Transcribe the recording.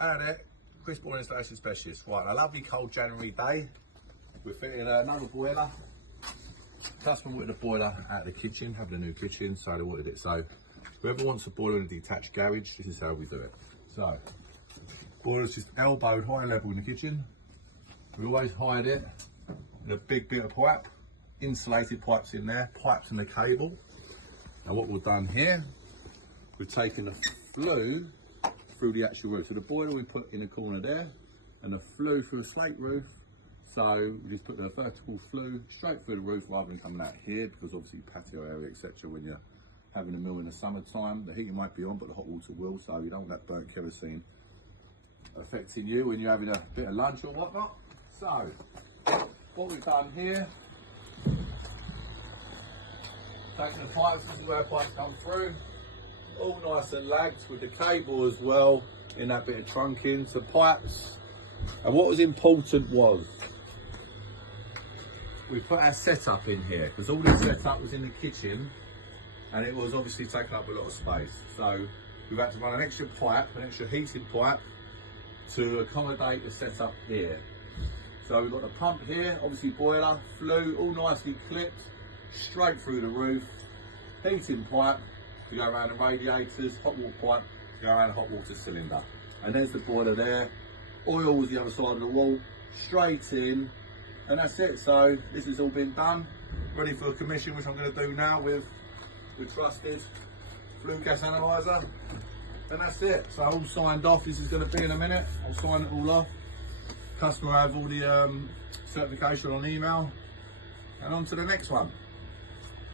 And it, Chris Boiler Installation Specialist. Right, a lovely cold January day. We're fitting another boiler. Customer wanted a boiler out of the kitchen, having a new kitchen, so they wanted it. So whoever wants a boiler in a detached garage, this is how we do it. So, boiler's just elbowed high level in the kitchen. We always hide it in a big bit of pipe, insulated pipes in there, pipes and the cable. Now what we've done here, we've taken the flue through the actual roof. So the boiler we put in the corner there, and the flue through a slate roof. So we just put the vertical flue straight through the roof rather than coming out here, because obviously patio area, etc. When you're having a meal in the summertime, the heating might be on, but the hot water will, so you don't want that burnt kerosene affecting you when you're having a bit of lunch or whatnot. So what we've done here, taking the pipes, this is where pipes come through, all nice and lagged with the cable as well in that bit of trunking to pipes. And what was important was we put our setup in here, because all this setup was in the kitchen and it was obviously taking up a lot of space. So we've had to run an extra pipe, an extra heated pipe to accommodate the setup here. So we've got the pump here, obviously boiler, flue, all nicely clipped, straight through the roof, heating pipe to go around the radiators, hot water pipe to go around the hot water cylinder. And there's the boiler there, oil was the other side of the wall, straight in, and that's it. So this has all been done, ready for a commission, which I'm going to do now with the trusted flue gas analyzer, and that's it. So all signed off. This is going to be in a minute. I'll sign it all off. Customer have all the certification on email, and on to the next one.